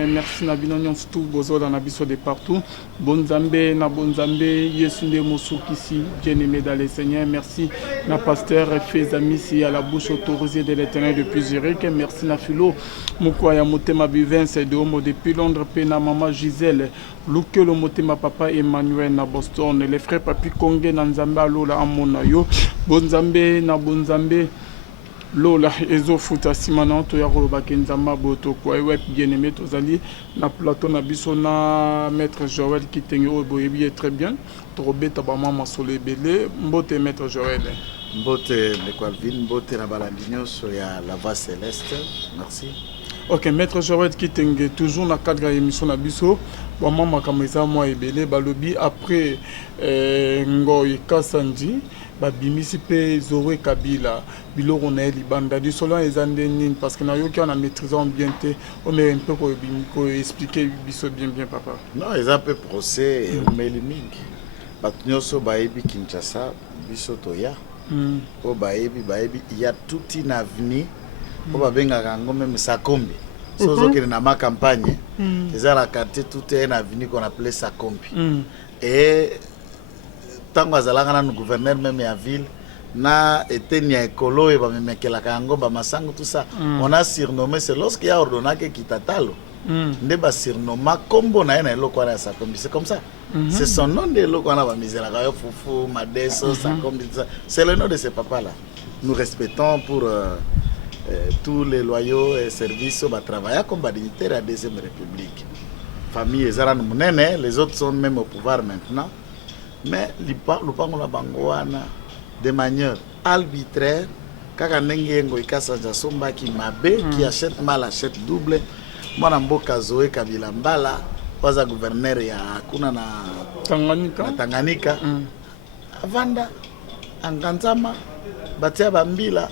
Seigneur. Merci na bino nyonso tout bozola na biso de partout. Bonzambe na bonzambe Yesunde Mosukisi, bien-aimé dans le Seigneur. Merci na pasteur Fezamisi à la bouche autorisée de l'Éternel depuis Zurich. Merci na Philo Mukwaya Motema Bivens de Homo depuis Londres, Pena Maman Gisèle, Luke le Motema Papa Emmanuel na Boston, les frères Papi Kongé na Nzambe Alola Amonayo. Bonzambe na bonzambe Lola ezo futa simana to ya koloba kenzamba boto kwa web bien-aimé tozali na plateau na biso na maître Joël Kitenge oboyebi très bien to robeta ba mama solebele mbote maître Joël mbote de Calvin mbote na balandinyo so ya la voix céleste merci. OK maître Joël Kitenge toujours na cadre ya émission na biso ba mama kameza moi ebele balobi après ngoy kasandi babimisi pe Zoé Kabila biloko na libanda du solo ezandeni parce que na yoki on a maîtrisé bien te on met un peu ko expliquer biso bien papa. Non, ils ont peu procès et meliming. Batnyoso baebi Kinshasa biso toya. O baebi il y a toute une avenue. O babenga kango même Sakombi. Sozo que na ma campagne, ils ont la quartier toute une avenue qu'on appelait Sakombi. Et tant azalaka na gouverneur même ya ville na eteni ya ekolo e ba memekela kango ba masango tout ça on a surnommé c'est lorsqu'il y a ordonné que Kitatalo nde ba surnommé kombo na ena eloko na Sakombi c'est comme ça c'est son nom de eloko na ba misela ka yo fufu madeso Sakombi c'est le nom de ce papa là nous respectons pour tous les loyaux et services ba travailler comme ba dignitaire à deuxième république famille ezara munene les autres sont même au pouvoir maintenant. Mais lupango la bangoana de manière arbitraire kaka ndenge ngo ikasanja somba ki mabe qui achète mal achète double mwana mboka Zoé Kabila Mbala waza gouverneur ya kuna na Tanganyika avanda anganzama batia bambila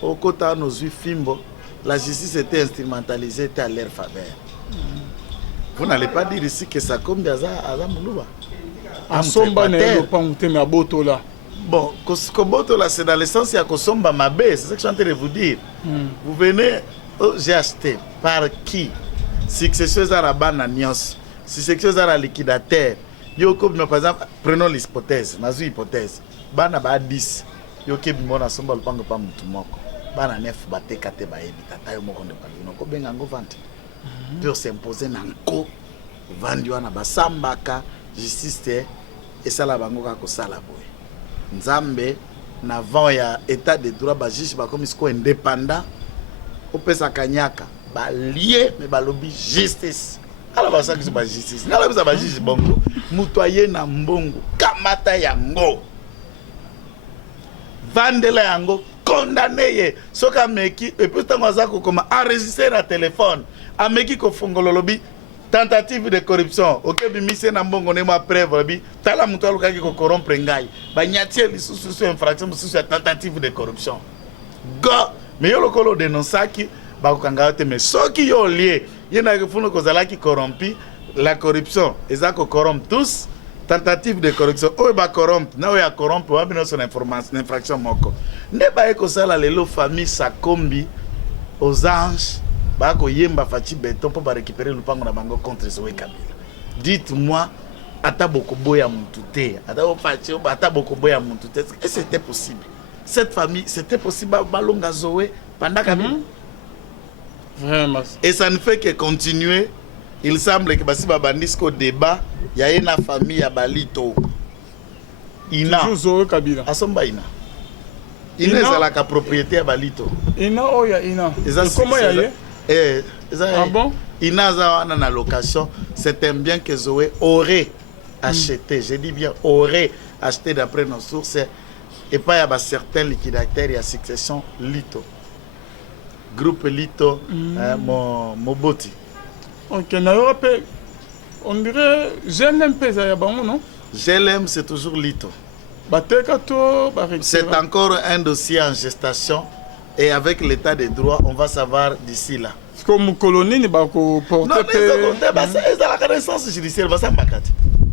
okota nozui fimbo la justice était instrumentalisée à leur faveur. Vous n'allez pas dire ici que ça comme aza muluba. Asomba ne lopangoute me abotola. Bon, Kobotola c'est dans l'essence ya Kosomba Mabe, c'est ce que je suis en train de vous dire. Vous venez, j'ai acheté par qui? Successeurs à la banane Nios, successeurs à la liquidateur. Yo comme par exemple, prenons l'hypothèse, nazu hypothèse. Bana ba 10, yo ke bimona somba lopango pa mutu moko. Bana 9 bateka te ba ebita tayo moko de palino ko benga ngo vente. Pour s'imposer nanko vandi wana basambaka justice et ça la bango ka ko sala boy. Nzambe na vent ya état de droit ba juge ba comme isko indépendant au pesa kanyaka ba lié mais ba lobby justice. Ala ba ça que ba justice. Ngala ba juge bongo mutoye na mbongo kamata yango. Vandela yango condamné soka meki et puis tant azako comme enregistrer na téléphone ameki ko fongolo lobby tentative de corruption OK bimise na mbongo ne ma preuve bi tala muto alukaki ko corrompre ngai ba nyatie lisusu infraction lisusu tentative de corruption go mais yo lokolo dénonçaki ba ko kanga te mais soki yo lié yena ke funo ko zalaki corrompi la corruption ezako corrompre tous tentative de corruption o ba corrompre na o ya corrompre wa bino son information infraction moko ne ba eko sala lelo famille Sakombi aux anges bako yemba fachi beton pour récupérer le pango na bango contre Zoé Kabila. Dites-moi ata bokoboya mututé ata fachi ata bokoboya mututé et c'était possible. Cette famille c'était possible balonga Zoé pendant Kabila. Vraiment. Et ça ne fait que continuer. Il semble que basi babandisco débat ya une famille ya Balito. Ina Zoé Kabila. Asomba Ina. Ina est la propriété ya Balito. Ina oya Ina. Comment ya ye? Ah bon? Inaza na location, c'est un bien que Zoé aurait acheté. Je dis bien aurait acheté d'après nos sources. Et pas il y a certains liquidateurs et à succession Lito. Groupe Lito, Moboti. Ok, na Europe, on dirait GLM pesa ya bango non? GLM c'est toujours Lito. C'est encore un dossier en gestation. Et avec l'état de droit, on va savoir d'ici là. Comme colonie, il va porter. Non, c'est la connaissance judiciaire. Va s'embacate.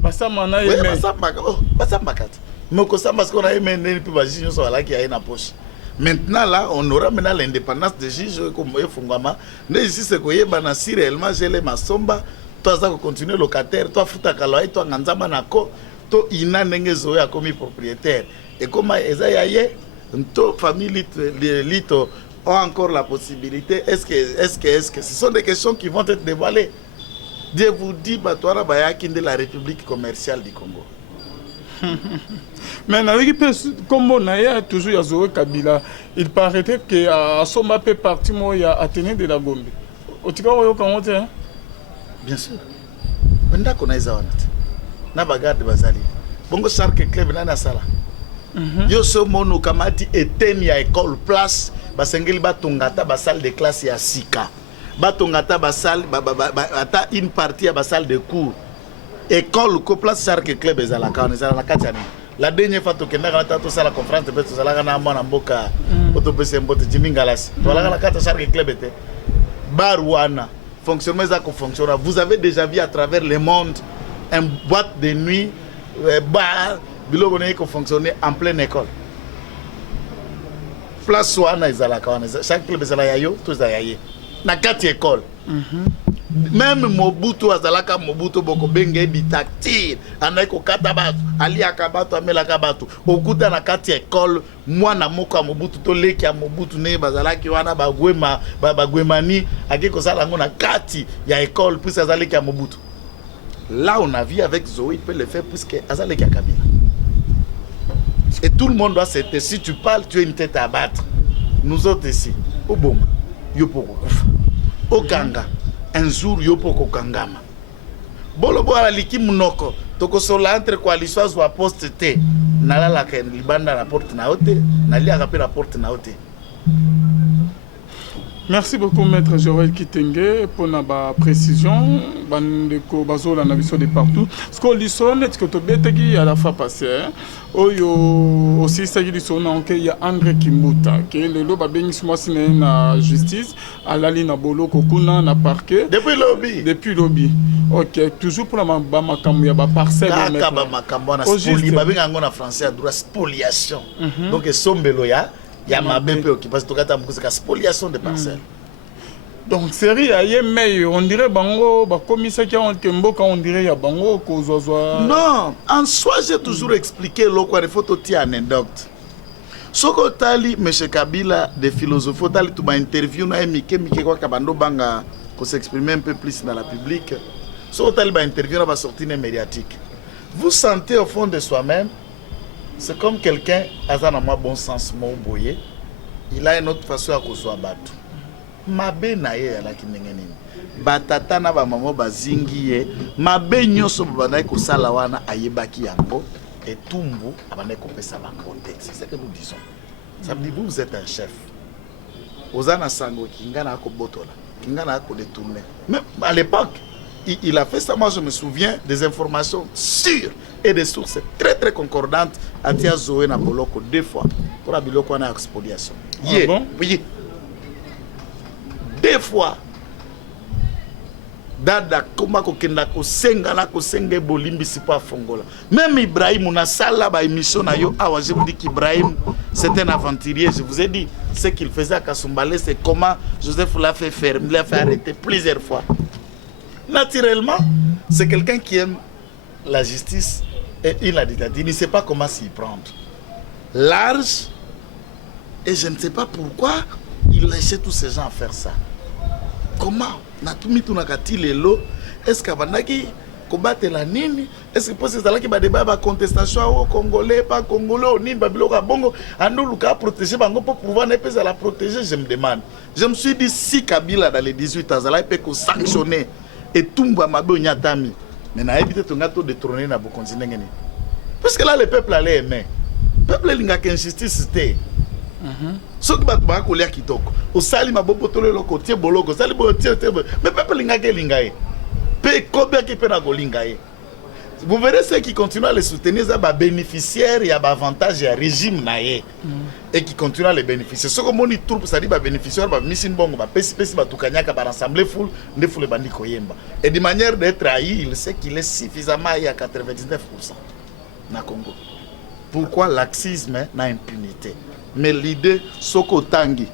Va s'embacate. Va s'embacate. Mais parce qu'on a aimé, puis va juger sur la qui a une poche. Maintenant, là, on aura maintenant l'indépendance des juges comme Fungama. Mais ici, c'est que si réellement j'ai les masomba, toi, ça va continuer locataire, toi, Fouta Kaloai, toi, Nanzama Nako, toi, Ina Nenge Zoé a commis propriétaire. Et comment Ezayaye, toi, famille Lito, ont encore la possibilité. Est-ce que ce sont des questions qui vont être dévoilées? Dieu vous dit, Batouara Bayaki de la République commerciale du Congo. Mais comme on a toujours Yazoé Kabila, il paraît que à Soma peut partir, il y a Athénée de la Gombe. Bien sûr. Benda kona izawanat. Na bagarde bazali. Bongo Shark Club na sala. Yo so mono kamati eteni ya école place basengeli batongata ba salle de classe ya sika. Batongata ba salle ata une partie ya ba salle de cours. École ko place Shark Club ezalaka on ezala na katani. La dernière fois que nous avons fait la conférence, nous avons fait un Jimingalas. La carte Shark Club était Barouana. Fonctionnement fonctionne. Vous avez déjà vu à travers le monde une boîte de nuit, bar, qui fonctionnait en pleine école. Place Ouana, chaque club est là, tous là. Na 4 écoles. Même Mobutu azalaka Mobutu boko benge bitaktir anaiko katabatu ali akabatu amela kabatu okuta na kati école mwana moko Mobutu to leki ya Mobutu ne bazalaki wana bagwemani akiko sala ngo na kati ya école puis azaleki ya Mobutu. Là on a vu avec Zoé il peut le faire puisque azaleki ya Kabila. Et tout le monde doit s'être, si tu parles tu as une tête à battre. Nous autres ici au Boma yo poko kufa au Kanga un jour yo poko kangama bolobo ala liki munoko toko sola entre coalition wa poste te nalala ka libanda na porte na ote nalia ka pe na porte na ote. Merci beaucoup Maître Joël Kitenge pour la précision. Bandeko bazola na biso de partout. Ce qu'on lit sur net que to betegi à la fois passé. Oyo aussi ça dit sur non que il y a André Kimbuta que le lo ba bengi moi sine na justice à la ligne na bolo kokuna na parquet depuis lobby. OK, toujours pour la makambu ya ba parcelle na ba makambu na spoli ba benga ngo na français à droit spoliation. Donc sombelo ya il y a ma BP qui passe tout à la spoliation de parcelles. Donc, série, mais on dirait bango, commissaire qui ont Kemboka, on dirait ya bango, non, en soi, j'ai toujours expliqué le photo qui anecdote. Soko tali, M. Kabila, des philosophes, tali, tu m'as interviewé, na Mike quoi, Kabando Banga, pour s'exprimer un peu plus dans la public. Soko tali, m'a interviewé, na sortie médiatique. Vous sentez au fond de soi-même. C'est comme quelqu'un, à un bon sens, il a une autre façon à cause de battre. Mabe na ye la kinengeni. Batata na ba maman bazingi mabe nyoso bana ko sala wana ayebaki yango et tumbu abana ko pesa ba contexte. C'est ce que nous disons. Ça veut dire vous êtes un chef. Ozana sango kingana ko botola, kingana ko détourner. Même à l'époque, il a fait ça, moi je me souviens des informations sûres et des sources très très concordantes à Tia Zoé na Boloko 2 fois pour la biloko na expoliation. Ah bon? Oui. 2 fois. Dada koma ko kenda ko senga na ko senge bolimbi sipa fongola. Même Ibrahim na sala ba émission na yo awa je vous dis qu'Ibrahim c'est un aventurier, je vous ai dit ce qu'il faisait à Kasumbalé, c'est comment Joseph l'a fait faire, il l'a fait arrêter plusieurs fois. Naturellement, c'est quelqu'un qui aime la justice et il a dit, il ne sait pas comment s'y prendre. Large, et je ne sais pas pourquoi il laissait tous ces gens faire ça. Comment? Est-ce qu'il combattre la nini? Est-ce que c'est là qui va débat la contestation au Congolais, pas Congolais, au Nini, Babiloka Bongo, à nous, le cas protéger, pour pouvoir ne pas la protéger, je me demande. Je me suis dit, si Kabila dans les 18 ans, il peut sanctionner et tout le monde nyatami, mais n'a évité ton gâteau de tourner dans le continent. Parce que là, le peuple allait aimer. Le peuple n'a qu'une justice. Ce qui va te coller à Kitoko. Au sali ma bobo tole le côté boloko, sali bo tie tie. Mais peuple lingaye lingaye. Pe combien qui peut na lingaye. Vous verrez ceux qui continuent à les soutenir, ça va bénéficiaire, il y a avantage, il y a régime naé et qui continuent à les bénéficier. Ce que mon troupe ça dit va bénéficiaire, va mission bongo, va pesi va tout kanyaka, va rassembler foule, ne foule bandi koyemba. Et de manière d'être haï, il sait qu'il est suffisamment haï à 99% na Congo. Pourquoi laxisme n'a impunité? Mais l'idée, Soko Tangi,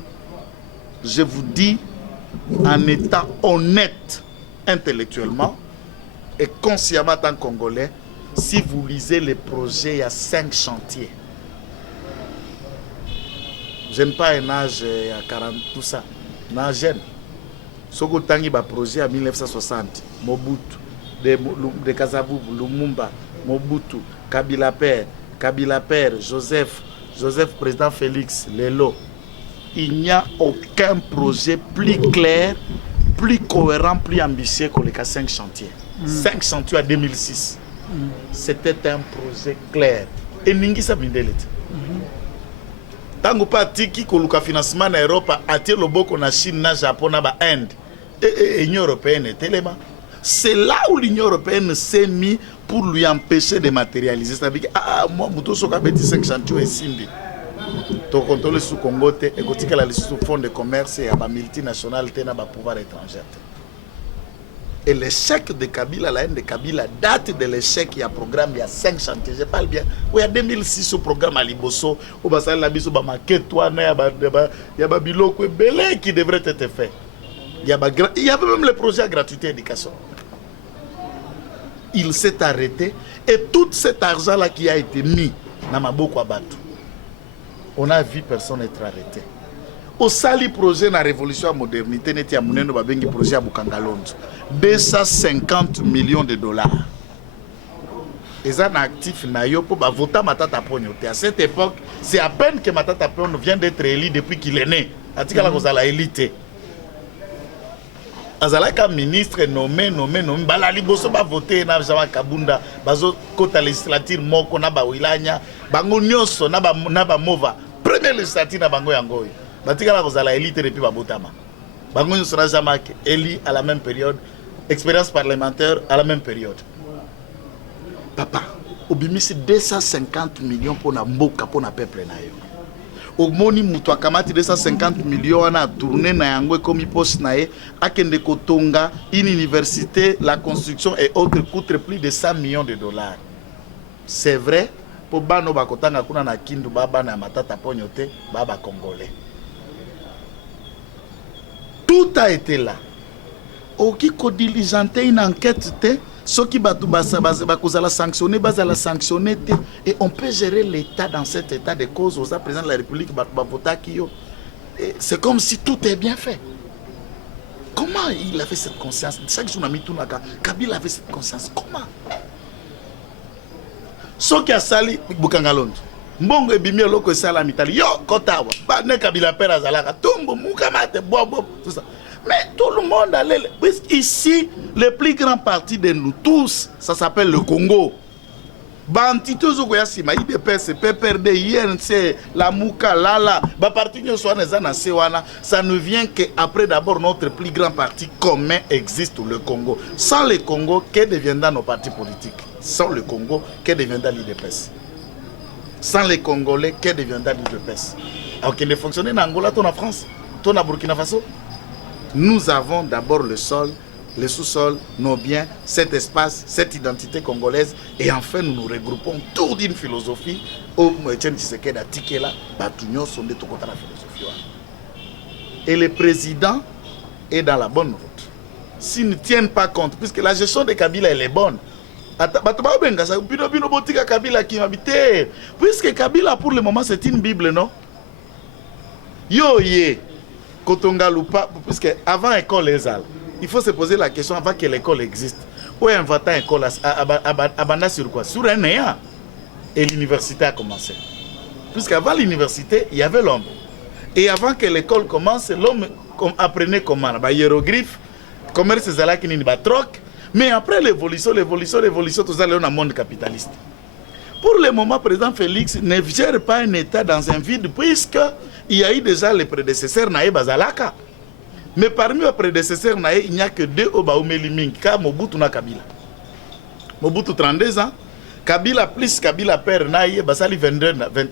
je vous dis, en étant honnête intellectuellement et consciemment en tant que Congolais, si vous lisez les projets, il y a 5 chantiers. Je n'ai pas un âge à 40, tout ça. Non, jeune. Soko Tangi, un projet en 1960, Mobutu, de Kasavubu, Lumumba, Mobutu, Kabila Père, Joseph, président Félix, Lelo. Il n'y a aucun projet plus clair, plus cohérent, plus ambitieux que les 5 chantiers. 5 chantiers en 2006. C'était un projet clair. Et Ningi Sabindelet. Tant que pas tiki koluka financement en Europe, attirer le boko na Chine, na Japon, na Inde et l'Union européenne est tellement. C'est là où l'Union européenne s'est mise pour lui empêcher de matérialiser. C'est-à-dire que moi, je suis 5 chantiers et Simbi. Tu contrôles sous Congo et que la liste sous fonds de commerce et à la multinationale et à pouvoir étranger. Et l'échec de Kabila, la haine de Kabila date de l'échec. Il y a un programme, il y a 5 chantiers. Je parle bien. Il y a 2006 au programme à Liboso. Où il y a un biloko qui devrait être fait. Il y avait même le projet à gratuité éducation. Il s'est arrêté. Et tout cet argent-là qui a été mis dans Maboko Abatu, on a vu personne être arrêté. Au sali projet na révolution à modernité, n'était à Mouneno Babengi projet à Bukangalondo. 250 millions de dollars. Et ça, actif nayo pour voter Matata Pogno. À cette époque, c'est à peine que Matata Pogno vient d'être élu depuis qu'il est né. Atikala kozala élité. Azalaka ministre nommé. Balali boso ba voter na Jama Kabunda. Bazo kota législature moko na ba wilanya. Bango nyoso na ba mova. Première législature na bango yangoy. Batikala kozala élité depuis ba botama. Bango nyoso na Jama élu à la même période. Expérience parlementaire à la même période. Papa, obimisi 250 millions pour na mboka pour na peuple na yo. Omoni mutu akamati 250 millions wana tourner na yango comme poste na ye akende kotonga une université, la construction et autres coûtent plus de 100 millions de dollars. C'est vrai pour bano bakotanga kuna na kindu baba na Matata Pogno te baba congolais. Tout a été là. Oki ko diligenter une enquête te ceux qui la sanctionner, la sanctionner et on peut gérer l'État dans cet état de cause aux président de la République c'est comme si tout est bien fait. Comment il avait cette conscience? Chaque jour Kabila avait cette conscience. Comment? Ce qui a sali Bukangalondo mbongo ebimi loko sala mitali yo kotawa ba ne Kabila père azalaka tumbo mukamate bobo tout ça. Mais tout le monde allait. Ici, le plus grand parti de nous tous, ça s'appelle le Congo. Bantitozo Goyasima, IDPS, PPRD, INC, la Mouka, Lala, ça ne vient qu'après d'abord notre plus grand parti commun existe, le Congo. Sans le Congo, que deviendra nos partis politiques? Sans le Congo, que deviendra l'IDPS? Sans les Congolais, que deviendra l'IDPS? Alors qu'il ne fonctionne en Angola, ton en France, ton en Burkina Faso. Nous avons d'abord le sol, le sous-sol, nos biens, cet espace, cette identité congolaise. Et enfin, nous nous regroupons autour d'une philosophie. Et le président est dans la bonne route. S'ils ne tiennent pas compte, puisque la gestion de Kabila elle est bonne. Puisque Kabila pour le moment c'est une Bible, non? Puisque avant l'école il faut se poser la question avant que l'école existe. Où est inventé l'école à sur quoi? Sur un néant. Et l'université a commencé. Puisqu'avant l'université, il y avait l'homme. Et avant que l'école commence, l'homme apprenait comment? Hiéroglyphe, commerce, troc. Mais après l'évolution, tout ça, on a un monde capitaliste. Pour le moment, président Félix ne gère pas un État dans un vide, puisqu'il y a eu déjà les prédécesseurs Naé Bazalaka. Mais parmi les prédécesseurs Naé, il n'y a que 2 Obaoumeli Minka, Mobutu na Kabila. Mobutu 32 ans, Kabila plus Kabila père Naé, Basali 20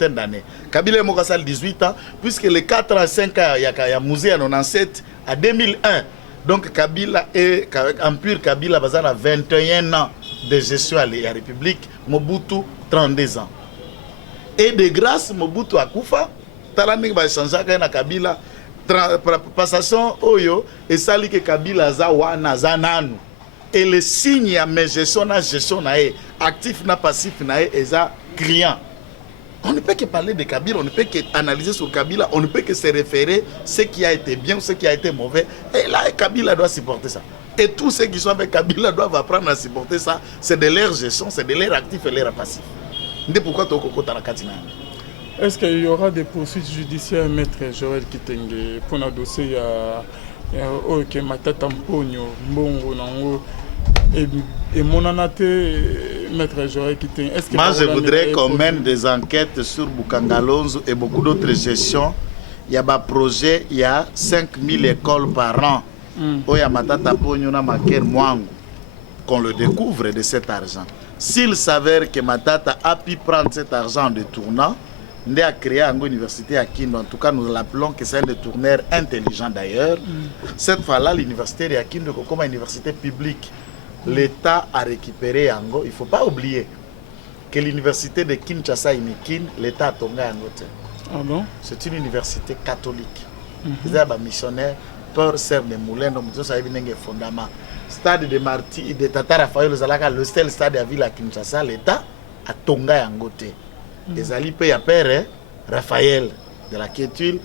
d'années. Kabila Mokasal 18 ans, puisque les 4 à 5 ans, il y a Mouzé à 97 à 2001. Donc Kabila et Empire Kabila Bazala 21 ans de gestion à la République, Mobutu 32 ans. Et de grâce Mobutu Akufa, talani ba changer na Kabila passation oyo et sali que Kabila za wana za nanu et le signe ya gestion na actif na passif na eza client. On ne peut que parler de Kabila, on ne peut que analyser sur Kabila, on ne peut que se référer ce qui a été bien ou ce qui a été mauvais. Et là, Kabila doit supporter ça. Et tous ceux qui sont avec Kabila doivent apprendre à supporter ça. C'est de leur gestion, c'est de leur actif et leur passif. C'est pourquoi tu as Est-ce qu'il y aura des poursuites judiciaires, maître Joël Kitenge, pour le dossier que Matata Mponyo, Mbongo, Nango, et mon anate, maître Joël Kitenge? Moi, je voudrais qu'on mène des enquêtes sur Bukangalonzo et beaucoup d'autres gestions. Il y a un projet, il y a 5000 écoles par an. Il y a Matata Mponyo, Maker Mwangu, qu'on le découvre de cet argent. S'il s'avère que Matata a pu prendre cet argent en détournant, on a créé une université à Kindu. En tout cas, nous l'appelons que c'est un détourneur intelligent d'ailleurs. Cette fois-là, l'université de Kindu, comme une université publique, l'État a récupéré Ango. Il ne faut pas oublier que l'université de Kinshasa Inikin, l'État a tombé en hôtel. Ah bon? C'est une université catholique. Ils ont missionnaire, Peur Serre de Moulin, donc ils ont un fondament. Stade de Marty, de Tata Raphaël, le seul stade de la ville à Kinshasa, l'État a tombé en hôtel. Les alliés payent à père Raphaël de la Kétule,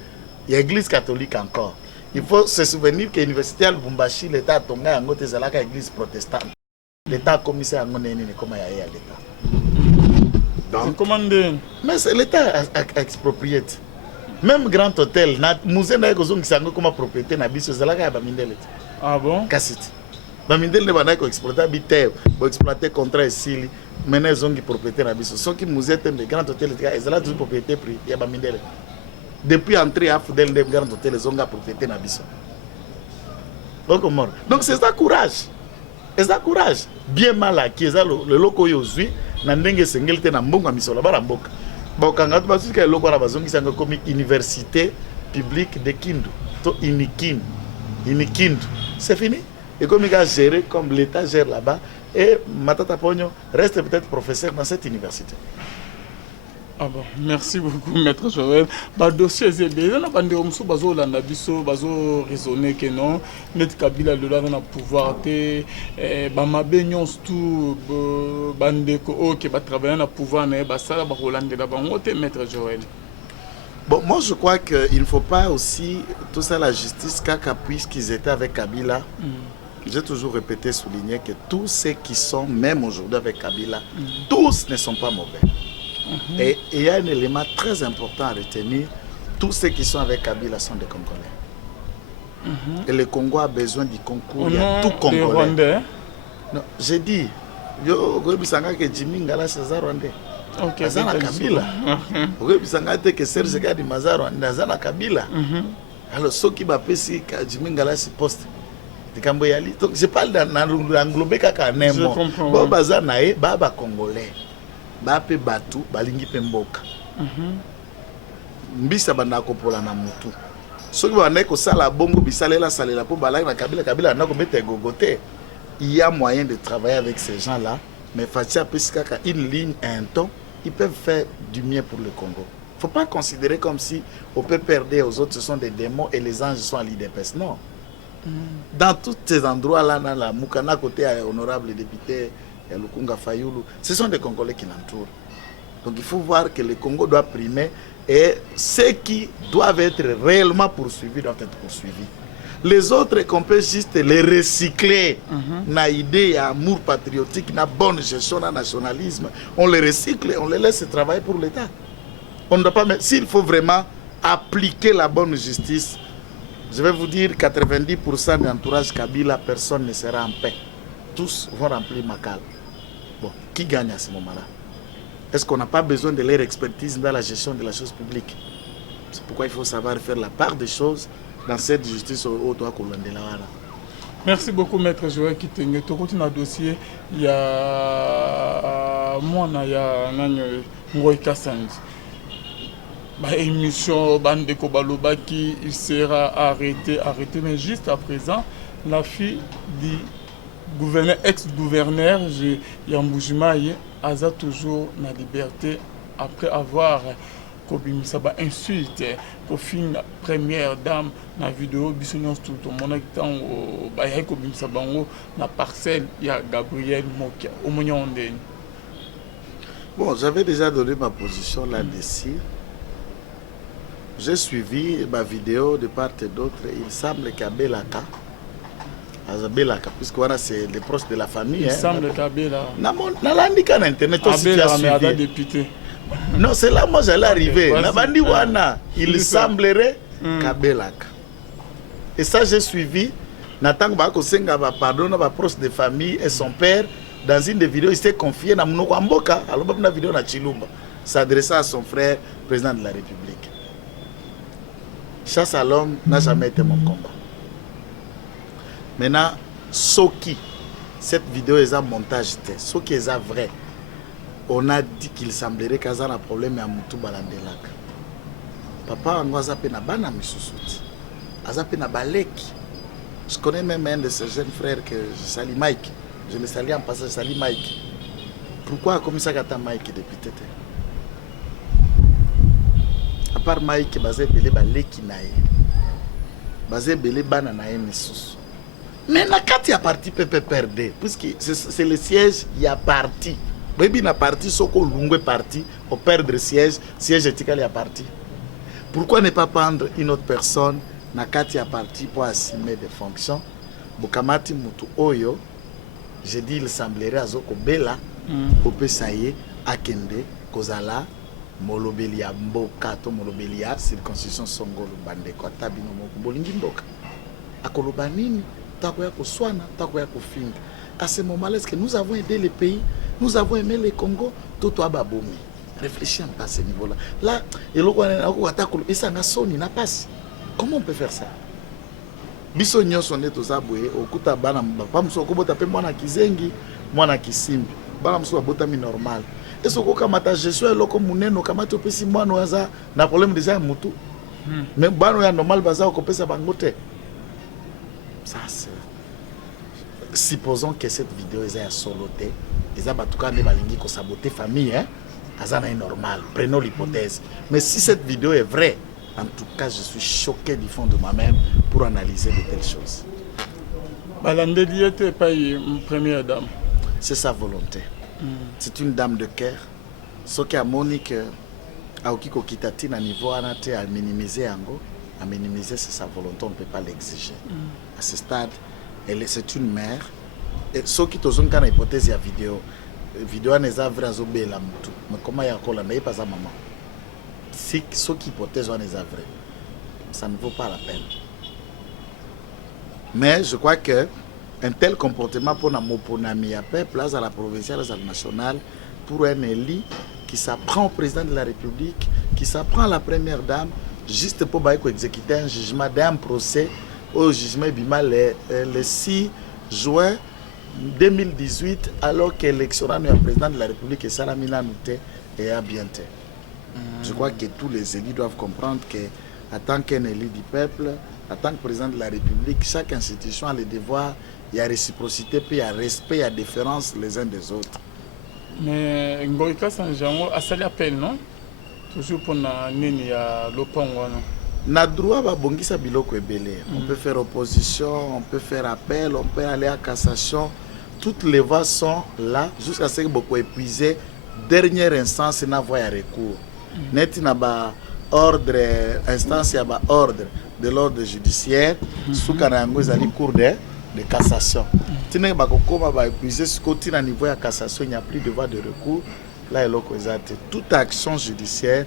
il y a l'église catholique encore. Il faut se souvenir que l'université de Lubumbashi, l'État a tombé en côté de l'église protestante. L'État a commis à mon ennemi, comment il y a l'État. Donc, mais c'est l'État a exproprié. Même Grand Hôtel, le musée n'a pas comme propriété, ah bon? Kassit. Bamindele ne va pas exploiter habiter, pour exploiter contrat ici. Maintenant ils ont une propriété na biso. Ceux qui musée de Grand Hôtel, ils ont une propriété pris. Il y a Bamindele. Depuis entrée à Fidel de Grand Hôtel, ils ont une propriété na biso. Donc c'est ça courage. C'est ça courage. Bien mal acquis, le loco yozui, na ndenge sengelte na mbongo miso la baramboka. Ba kanga to basu ka loco na bazongi sanga comme université publique de Kindu. To Inikin. Inikindu. C'est fini. Et comme il a géré, comme l'État gère là-bas, et Matata Mponyo reste peut-être professeur dans cette université. Ah bon, merci beaucoup, maître Joël. Le dossier est bien. On a raisonné que non, maître Kabila le dans le pouvoir, maître Joël. Bon, moi je crois qu'il ne faut pas aussi tout ça la justice, Kaka, puisqu'ils étaient avec Kabila. J'ai toujours répété, souligné que tous ceux qui sont, même aujourd'hui avec Kabila, tous ne sont pas mauvais. Et il y a un élément très important à retenir, tous ceux qui sont avec Kabila sont des Congolais. Et le Congo a besoin du concours, il y a tout Congolais. Non, j'ai dit, yo bisanga que Jimmy Ngala César Rwandais. OK, Azana Kabila. Yo bisanga que Serge Gadi Mazaro Azana Kabila. Alors ceux qui m'appellent Jimmy Ngala si poste. Donc je parle d'englober kaka nemo. Bon bazana e baba Congolais. Ba pe batu balingi pe mboka. Mbisa banda ko pola na mutu. Soki ba ndeko sala bongo bisalela salela po balaki na Kabila na ko mettre gogoté. Il y a moyen de travailler avec ces gens-là, mais Fatia Piskaka une ligne et un ton, ils peuvent faire du mieux pour le Congo. Faut pas considérer comme si on peut perdre aux autres, ce sont des démons et les anges sont à l'IDPS. Non. Dans tous ces endroits-là, dans la Moukana, côté honorable député, Lukunga Fayoulou, ce sont des Congolais qui l'entourent. Donc il faut voir que le Congo doit primer et ceux qui doivent être réellement poursuivis doivent être poursuivis. Les autres qu'on peut juste les recycler, na idée, amour patriotique, na bonne gestion, na nationalisme, on les recycle, on les laisse travailler pour l'État. On ne doit pas, s'il faut vraiment appliquer la bonne justice, je vais vous dire 90% de l'entourage Kabila, personne ne sera en paix. Tous vont remplir Makal. Bon, qui gagne à ce moment-là? Est-ce qu'on n'a pas besoin de leur expertise dans la gestion de la chose publique? C'est pourquoi il faut savoir faire la part des choses dans cette justice au droit congolais. Merci beaucoup, maître Joël Kitenge. Tu continues le dossier. Il y a moi, il y a Ngoy Kassanji. Émission Bandeko Balobaki, il sera arrêté, mais juste à présent, la fille du gouverneur, ex-gouverneur, Yamboujimaï, a toujours la liberté après avoir kobimisa ba insulte ko fin première dame na vidéo biso nyonso tout mon temps ba ya kobimisa bango na parcelle ya Gabriel Mokia omonionde. Bon, j'avais déjà donné ma position là-dessus. J'ai suivi ma vidéo de part et d'autre. Il semble qu'Abelaka, puisque voilà, c'est les proches de la famille. Il semble qu'Abela. Dans internet aussi tu as suivi. Député. Non, c'est là moi j'allais arriver. Il semblerait qu'Abelaka. Et ça j'ai suivi. Nathan Bakosenga va pardonner ma proche de famille et son père. Dans une des vidéos, il s'est confié à Mnoko Amboka. Alors, dans la vidéo na Chilumba, s'adressant à son frère, président de la République. Chasse à l'homme n'a jamais été mon combat. Maintenant, Soki, cette vidéo est un montage, Soki est vrai. On a dit qu'il semblerait qu'il y a un problème à Moutou Balandelak. Papa, on a zappé na bana misusuti. A zappé na baleki. Je connais même un de ces jeunes frères que je salue, Mike. Je le salue en passant, je salue Mike. Pourquoi comme ça quand Mike depuis tête? À part Mike, basé belé baleki nae. Basé belé bana nae misusu. Mais na kati ya parti pepe perdre puisque c'est le siège il y a parti. Baby na parti soko lungwe parti au perdre siège étiqueté ya parti. Pourquoi ne pas prendre une autre personne na kati ya parti pour assumer des fonctions? Bukamati mutu oyo. J'ai dit il semblerait à Zoko Bela, au Pesaye, Akende, Kozala, Molobelia, Mboka, to Molobelia, circoncision Songolo, Bandeko, Tabino, Bolingi Mboka. Akolobanini, Takoya Koswana, Takoya Kofinga. À ce moment-là, est-ce que nous avons aidé les pays, nous avons aimé le Congo, Toto Ababomi. Réfléchis un peu à ce niveau-là. Là, et ça n'a sonné, n'a pas. Comment on peut faire ça? Biso nyonso ne tozaboye okuta bana ba muso ko bota pe mwana kizengi mwana kisimbi bana muso bota mi normal eso ko kamata gestion eloko muneno kamata opesi mwana waza na problème déjà mutu mais bana ya normal baza ko pesa bangote ça c'est supposons que cette vidéo est soloté eza batuka ne balingi ko saboter famille hein azana est normal prenons l'hypothèse mais si cette vidéo est vraie. En tout cas, je suis choqué du fond de moi-même pour analyser de telles choses. Balandeli était pas une première dame. C'est sa volonté. C'est une dame de cœur. Ce qui a Monique, à Okiko Kitati, à niveau à minimiser Ango, à minimiser, c'est sa volonté, on ne peut pas l'exiger. À ce stade, c'est une mère. Et ce qui est une hypothèse, il y a vidéo. Vidéo n'est pas vraie, mais comment il y a encore là, mais pas sa maman. Si ce qui hypothèse on est vrai, ça ne vaut pas la peine. Mais je crois que un tel comportement pour mon peuple, à la provinciale, à la nationale, pour un élu qui s'apprend au président de la République, qui s'apprend à la première dame, juste pour exécuter un jugement d'un procès au jugement Bima le 6 juin 2018, alors que l'élection du président de la République est Salamina Nouté et à bientôt. Je crois que tous les élus doivent comprendre qu'en tant qu'un élu du peuple, en tant que président de la République, chaque institution a le devoir, il y a réciprocité, puis il y a respect, il y a différence les uns des autres. Mais Ngorika Sanjango a sali appel, non? Toujours pour na nini ya lopango non? Na droit ba bongisa biloko ebele. On peut faire opposition, on peut faire appel, on peut aller à cassation. Toutes les voies sont là jusqu'à ce que beaucoup épuisé. Dernière instance, na voie à recours. Net na ba ordre instance ya ba ordre de l'ordre judiciaire sous kanango ezali cour de cassation. Tine ba kokoma ba épuisé ce côté na niveau ya cassation, il n'y a plus de voie de recours. Là eloko ezate. Toute action judiciaire,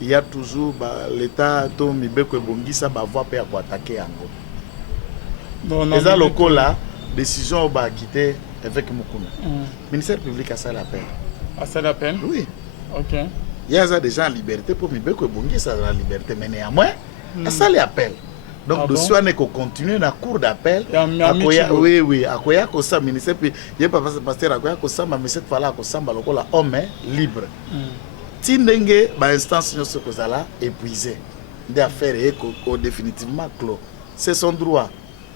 il y a toujours l'état to mibeko ebongisa ba voie pe ya ko attaquer yango. Bon, eza loko là décision ba quitter avec Mukuna. Ministère public a ça l'appel. A ça l'appel? Oui. OK. Il y a des gens en liberté pour Mibeko Bongi, ça la liberté, mais néanmoins, ça les appelle. Donc, le soir n'est qu'on continue dans la cour d'appel. Oui, oui, à quoi que ça, ministère, puis il n'y a pas pasteur à quoi que ça, mais cette fois-là, que ça, la homme est libre. Tindenge, l'instance, nous sommes là, épuisé. Des affaires et définitivement clos. C'est son droit.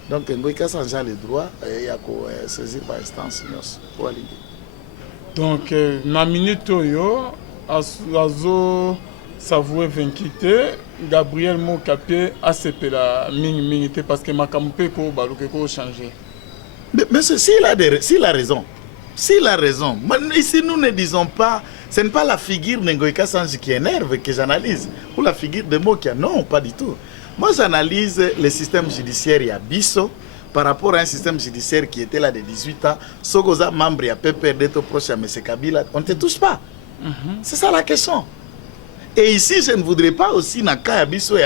Donc, il y a changer le droit, il y a qu'à saisir l'instance, pour aller. Donc, na minute yo azo Savoué vaincu Gabriel Mokapé a sepela mingi parce que makampe ko baluke ko changer. Mais s'il a raison. S'il a raison. Ici, nous ne disons pas, ce n'est pas la figure Nengoïka Sanji qui énerve que j'analyse, ou la figure de Mokia. Non, pas du tout. Moi, j'analyse le système judiciaire à Bisso par rapport à un système judiciaire qui était là de 18 ans. Sogoza, membre, à PPRD, proche à M. Kabila, on ne te touche pas. C'est ça la question. Et ici, je ne voudrais pas aussi, dans le Bisso,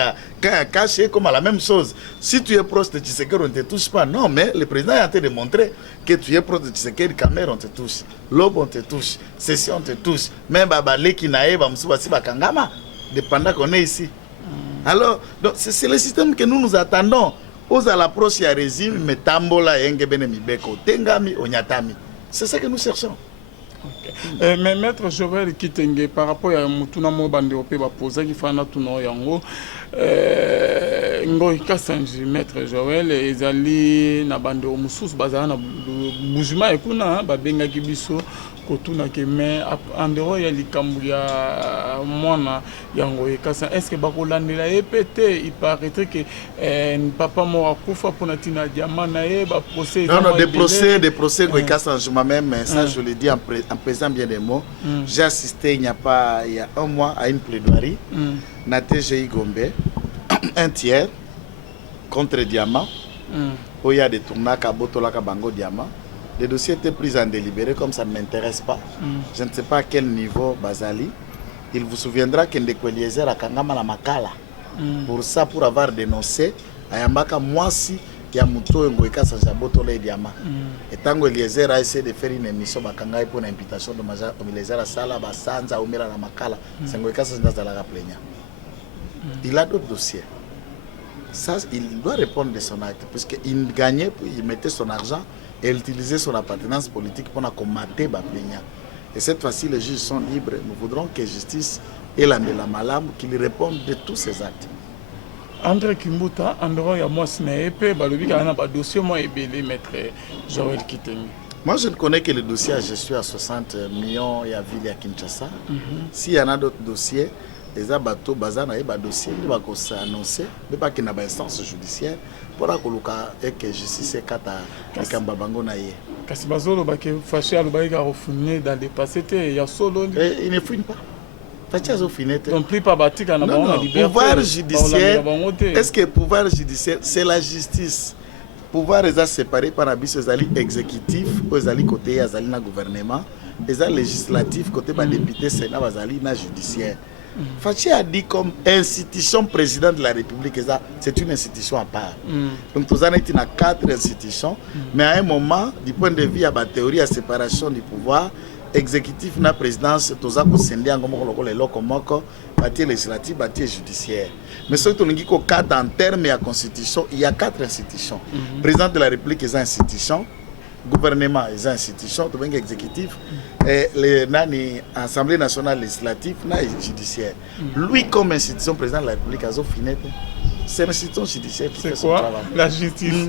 caché comme à la même chose. Si tu es proche de Tshisekedi, on ne te touche pas. Non, mais le président est en train de montrer que tu es proche de Tshisekedi, Cameroun, on te touche. L'aube, on te touche. Session, on te touche. Même Babalé qui n'a pas Bakangama, dépendant qu'on est ici. Alors, c'est le système que nous attendons. Aux à l'approche, il y a régime, mais Tambola, Yengebene, Mibeko, Tengami, Onyatami. C'est ça que nous cherchons. Okay. Mais maître Joël Kitenge par rapport à Mutuna Mobande Ope Baposa qui fait un tournoi yango Ngoi Kasanji maître Joël ezali na bande omusus bazana na bougement ekuna babenga kibiso kotuna ke mais en dehors ya likambu ya mwana yango ekasa est-ce que bakolandela epete il paraîtrait que papa mort akufa pona tina diamana e ba procès non des procès Ngoi Kasanji moi-même mais ça je le dis en présent bien des mots. J'ai assisté il y a un mois à une plaidoirie na TGI Gombe un tiers contre Diamant où il y a des tournages à Botolaka Bango Diamant. Les dossiers étaient pris en délibéré comme ça ne m'intéresse pas. Je ne sais pas à quel niveau Bazali. Il vous souviendra qu'il y a Eliezer à Kangama la Makala. Pour ça, pour avoir dénoncé, à Yambaka Mwasi, il y a Mouto Ngoïka Sanjabotola et Diamant. Et tant que Eliezer a essayé de faire une émission Bakangaï pour l'imputation de Eliezer à Sala, Basanza, Omira la Makala, c'est Ngoïka Sanjazala Plenia. Il a d'autres dossiers. Ça, il doit répondre de son acte, puisqu'il gagnait, il mettait son argent et il utilisait son appartenance politique pour combattre Baplenia. Et cette fois-ci, les juges sont libres. Nous voudrons que justice et la Malam qu'il réponde de tous ces actes. André Kimbuta, André Yamwa Snepe, Balobika, un dossier, moi, et belé, maître Joël Kitenge. Moi, je ne connais que le dossier à gestion à 60 millions et à Ville à Kinshasa. S'il y en a d'autres dossiers, les abatos, bazana et dossier, il va s'annoncer, mais pas qu'il n'y a pas d'instance judiciaire pour que justice est kata Kambabango naïe. Kasibazolo bake fâché à l'obaïga refouné dans le passé, il y a solo. Il ne fouine pas. Donc, plus pas bâti qu'à la pouvoir judiciaire. Est-ce que le pouvoir judiciaire, c'est la justice? Pouvoir est séparé par un exécutif, aux côté azali gouvernement, les législatifs côté député, sénat, azali judiciaire. Fachi a dit comme institution président de la République, c'est une institution à part. Donc, nous avons 4 institutions, mais à un moment, du point de vue de la théorie de séparation du pouvoir, exécutif na présidence, tous les scindés en les locaux, bâti législatif, bâti judiciaire. Mais ce que nous avons 4 en termes de la constitution, il y a 4 institutions. Président de la République est une institution. Gouvernement est une institution, exécutif, l'Assemblée nationale législative et judiciaire. Lui, comme institution, président de la République, c'est une institution judiciaire qui fait son travail. La justice.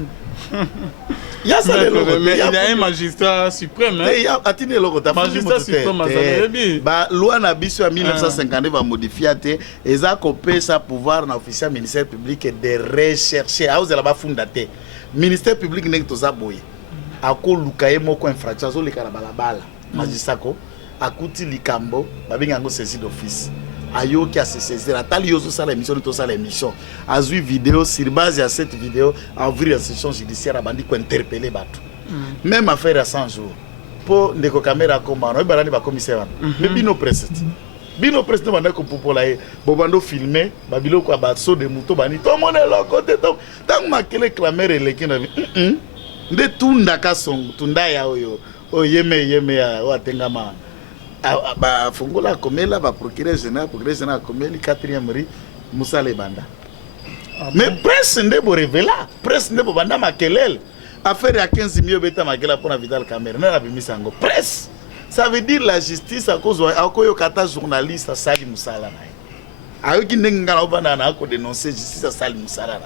Il y a ça, mais il y a un magistrat suprême. Il y a un magistrat suprême. La loi Nabiso en 1950 va modifier et ça couper sa pouvoir dans l'officier ministère public de rechercher. Le ministère public n'est pas aboyé. Ako lukaye moko infraction zo leka na balabala magistako akuti likambo babenga ngo saisi d'office ayoki a se saisir atali yozo sala émission to sala émission azui vidéo sur base à cette vidéo a ouvrir la session judiciaire abandi ko interpeller bato même affaire à 100 jours pour ndeko caméra komano e barani ba commissaire mais bino Bino président banda ko popola e bobando filmer babilo ko abatso de moto bani to mona lo côté to tant makele clamer eleki na nde tunda kasongo tunda ya oyo yeme ya watengama ba fungola komela ba procureur général komeli 4e ri musale banda mais presse nde bo revela presse nde bo banda makelele affaire ya 15 millions beta makela pour Vital Kamerhe na bimisa ngo presse. Ça veut dire la justice à cause de kata journaliste à Sali Moussala. Ayoki ndengana obana na ko dénoncer justice à Sali Moussala.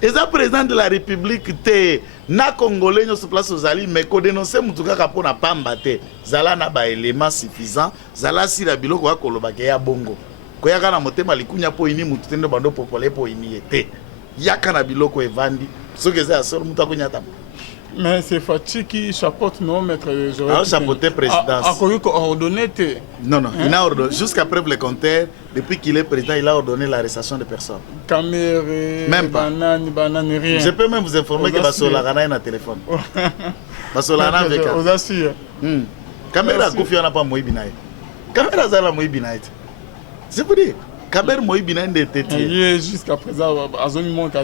Et ça président de la République te na congolais no se place aux ali mais ko dénoncer mutuka ka pona pamba te zala na ba éléments suffisants zala si la biloko ko lobake ya bongo koyaka na motema likunya po ini mutu tendo bando popole po ini ete yaka na biloko evandi soki eza ya solo mutu akunyata. Mais c'est Fachi qui chapeaute, non, maître Joël? Alors, chapeauté présidence. A ordonné. Non, non, il a ordonné. Jusqu'à preuve le compteur, depuis qu'il est président, il a ordonné l'arrestation de personnes. Caméra, même pas. Banane, rien. Je peux même vous informer que Basolagana est dans le téléphone. Basolagana avec un. Vous assure. Caméra Kofi, on n'a pas Moïbinaï. Caméra Zala Moïbinaï. C'est pour dire. Kaber Moïbinaï de tétier. Jusqu'à présent,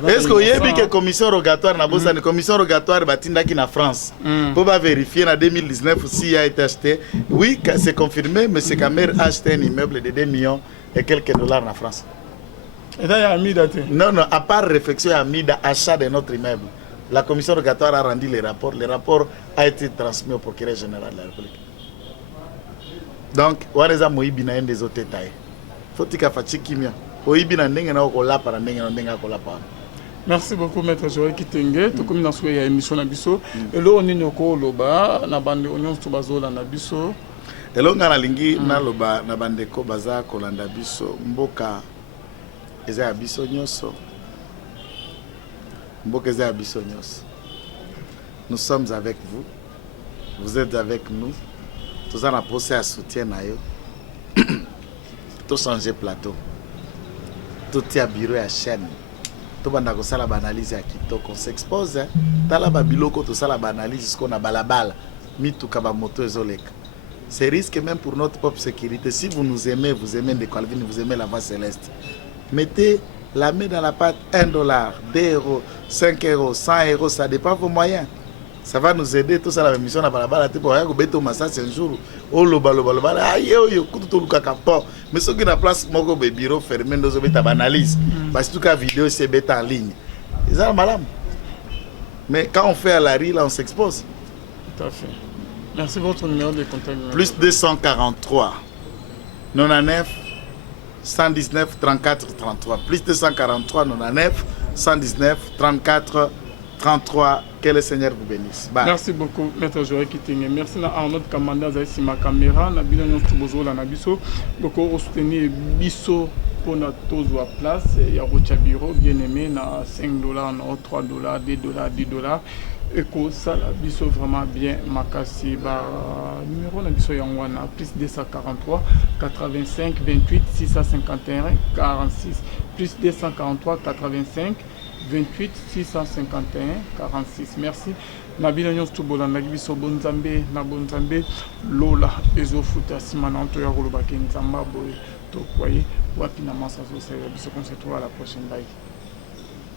est-ce qu'il y a une commission rogatoire une commission rogatoire qui en France pour vérifier en 2019 s'il a été acheté? Oui, c'est confirmé, mais c'est Kamer a acheté un immeuble de 2 millions et quelques dollars en France. Et là, il y a Amida. Non, non, à part réflexion, il y a Amida achat de notre immeuble. La commission rogatoire a rendu les rapports. Le rapport a été transmis au procureur général de la République. Donc, on a Moïbinaï des autres détails. Merci beaucoup, maître Joël Kitenge. Tout comme dans ce émission Nabiso. Et là, on est au Loba, na bande oignon Tubazola Nabiso. Et là, on a lingi na Loba, na bande ko baza kolanda biso mboka eza abiso nyoso. Mboka eza abiso nyoso. Nous sommes avec vous. Vous êtes avec nous. Tous en a posé à soutien na yo. Tout changer plateau, tout y a bureau à chaîne, tout le monde a la analyse à Kito, on s'expose, dans la babiloko, tout ça la analyse, ce qu'on a balabala, mitou kabamoto ezolek. C'est risque même pour notre propre sécurité. Si vous nous aimez, vous aimez des Calvin, vous aimez la voie céleste, mettez la main dans la pâte, $1, 2 €, 5 €, 100 €, ça dépend de vos moyens. Ça va nous aider, tout ça la mission na balabala te pour que beto massage un jour o loba aïe yo kutu luka kapo mais ce qui na place moko be bureau fermé nous beta analyse parce que tout cas vidéo c'est beta en ligne. Ils ont malade. Mais quand on fait à la rue là on s'expose. Tout à fait. Merci pour votre numéro de contact. Plus 243 99 119 34 33 plus 243 99 119 34 33. Que le Seigneur vous bénisse. Bye. Merci beaucoup, maître Joël Kitenge. Merci à notre commandant Zaïsi ma caméra. Na bino nyonso tubozola na biso. Beaucoup soutenir biso pour notre taux à place. Il y a Rocha Bureau bien aimé na $5, na $3, $2, $10. Et que ça la biso vraiment bien makasi. Ba numéro na biso yangwana plus 243 85 28 651 46 plus 243 85 28 651 46. Merci. Nabila nyonso tobolanda biso bonzambe na bonzambe lola ezofuta simana onto ya koloba ke nzamba boye to kwaye wapi na masa so biso on se retrouve à la prochaine live.